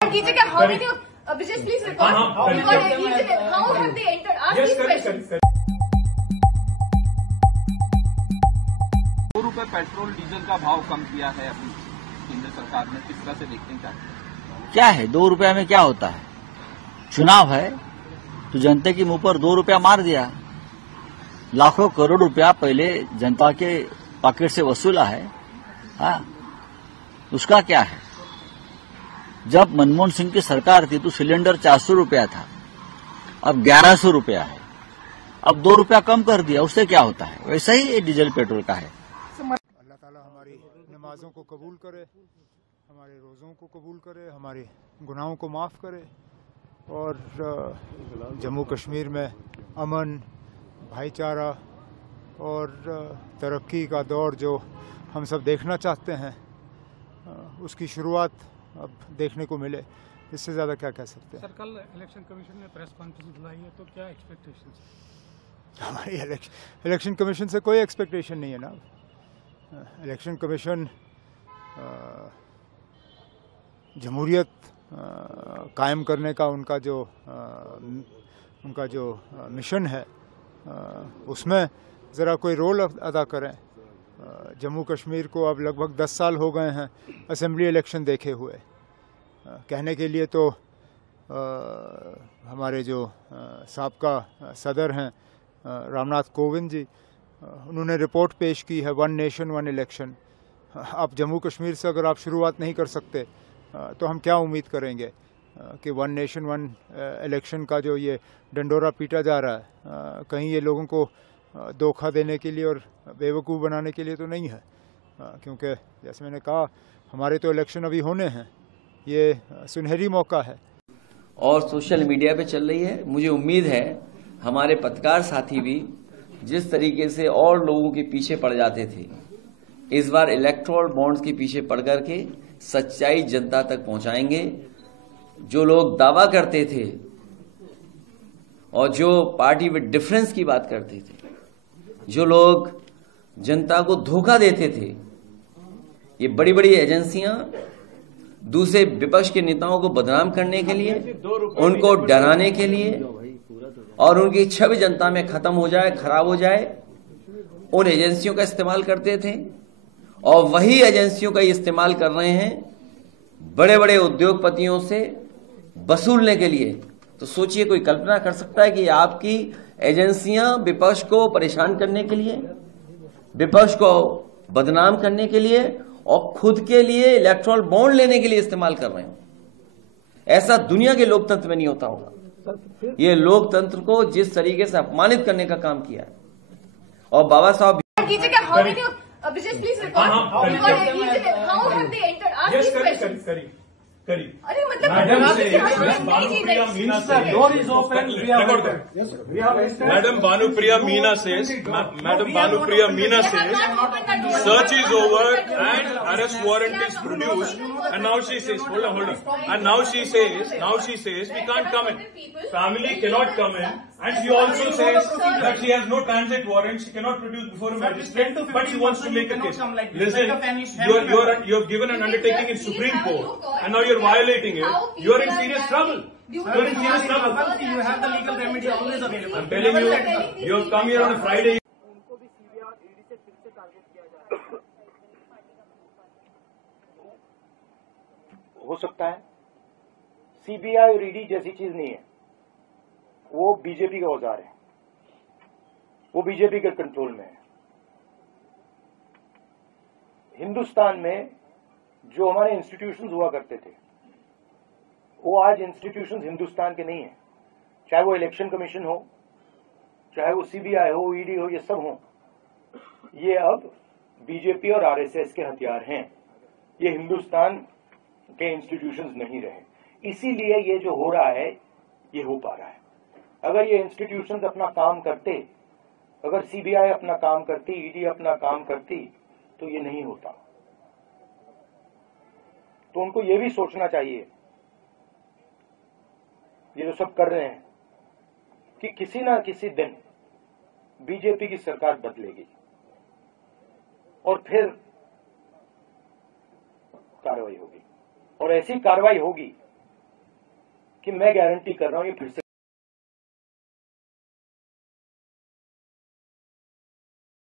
कीजिए क्या how many Abhishek please record how have they entered ask these questions. ₹2 petrol diesel का भाव कम किया है अपनी केंद्र सरकार ने, किस तरह से देखते हैं? क्या है ₹2 में क्या होता है? चुनाव है तो जनता के मुंह पर ₹2 मार दिया। लाखों करोड़ रुपया पहले जनता के पॉकेट से वसूला है। हाँ, उसका क्या है? जब मनमोहन सिंह की सरकार थी तो सिलेंडर ₹400 था, अब ₹1100 है। अब ₹2 कम कर दिया, उससे क्या होता है? वैसा ही ये डीजल पेट्रोल का है। अल्लाह ताला हमारी नमाजों को कबूल करे, हमारे रोज़ों को कबूल करे, हमारे गुनाहों को माफ़ करे और जम्मू कश्मीर में अमन, भाईचारा और तरक्की का दौर जो हम सब देखना चाहते हैं, उसकी शुरुआत अब देखने को मिले। इससे ज़्यादा क्या कह सकते हैं? सर, कल इलेक्शन कमीशन ने प्रेस कॉन्फ्रेंस बुलाई है, तो क्या एक्सपेक्टेशन है? हमारी इलेक्शन कमीशन से कोई एक्सपेक्टेशन नहीं है ना। इलेक्शन कमीशन जमहूरियत कायम करने का उनका जो मिशन है, उसमें ज़रा कोई रोल अदा करें। जम्मू कश्मीर को अब लगभग 10 साल हो गए हैं असेंबली इलेक्शन देखे हुए। कहने के लिए तो हमारे जो साबका सदर हैं रामनाथ कोविंद जी, उन्होंने रिपोर्ट पेश की है 1 नेशन 1 इलेक्शन। अब जम्मू कश्मीर से अगर आप शुरुआत नहीं कर सकते तो हम क्या उम्मीद करेंगे कि 1 नेशन 1 इलेक्शन का जो ये डंडोरा पीटा जा रहा है, कहीं ये लोगों को धोखा देने के लिए और बेवकूफ़ बनाने के लिए तो नहीं है। क्योंकि जैसे मैंने कहा, हमारे तो इलेक्शन अभी होने हैं, ये सुनहरी मौका है। और सोशल मीडिया पे चल रही है। मुझे उम्मीद है हमारे पत्रकार साथी भी जिस तरीके से और लोगों के पीछे पड़ जाते थे, इस बार इलेक्टोरल बॉन्ड्स के पीछे पड़ करके सच्चाई जनता तक पहुंचाएंगे। जो लोग दावा करते थे और जो पार्टी विद डिफरेंस की बात करते थे, जो लोग जनता को धोखा देते थे, ये बड़ी बड़ी एजेंसियां दूसरे विपक्ष के नेताओं को बदनाम करने के लिए, उनको डराने के लिए और उनकी छवि जनता में खत्म हो जाए, खराब हो जाए, उन एजेंसियों का इस्तेमाल करते थे। और वही एजेंसियों का इस्तेमाल कर रहे हैं बड़े बड़े उद्योगपतियों से वसूलने के लिए। तो सोचिए, कोई कल्पना कर सकता है कि आपकी एजेंसियां विपक्ष को परेशान करने के लिए, विपक्ष को बदनाम करने के लिए और खुद के लिए इलेक्टोरल बॉन्ड लेने के लिए इस्तेमाल कर रहे हो? ऐसा दुनिया के लोकतंत्र में नहीं होता होगा। ये लोकतंत्र को जिस तरीके से अपमानित करने का काम किया है। और बाबा साहब कीजिए क्या how many Abhishek please record how have they entered ask these questions. अरे मतलब door is open. Madam Bhanupriya Meena says, search is over and arrest warrant is produced, and now she says, hold on, and now she says we can't come in. Family cannot come in, and she also says that she has no transit warrant, she cannot produce before a magistrate, but she wants to make a case. Listen, you have given an undertaking in Supreme Court, and now you're violating it. You are in serious trouble. You're in serious trouble. You have the legal remedy always available. I'm telling you, you have come here on a Friday. हो सकता है CBI और ED जैसी चीज नहीं है, वो BJP का औजार है, वो बीजेपी के कंट्रोल में है। हिंदुस्तान में जो हमारे इंस्टीट्यूशंस हुआ करते थे, वो आज इंस्टीट्यूशंस हिंदुस्तान के नहीं है। चाहे वो इलेक्शन कमीशन हो, चाहे वो सीबीआई हो, ईडी हो, ये सब हो, ये अब बीजेपी और आरएसएस के हथियार हैं। ये हिंदुस्तान के इंस्टीट्यूशंस नहीं रहे। इसीलिए ये जो हो रहा है, ये हो पा रहा है। अगर ये इंस्टीट्यूशंस अपना काम करते, अगर सीबीआई अपना काम करती, ईडी अपना काम करती, तो ये नहीं होता। तो उनको ये भी सोचना चाहिए, ये जो सब कर रहे हैं, कि किसी ना किसी दिन बीजेपी की सरकार बदलेगी और फिर कार्रवाई होगी, और ऐसी कार्रवाई होगी कि मैं गारंटी कर रहा हूं ये फिर से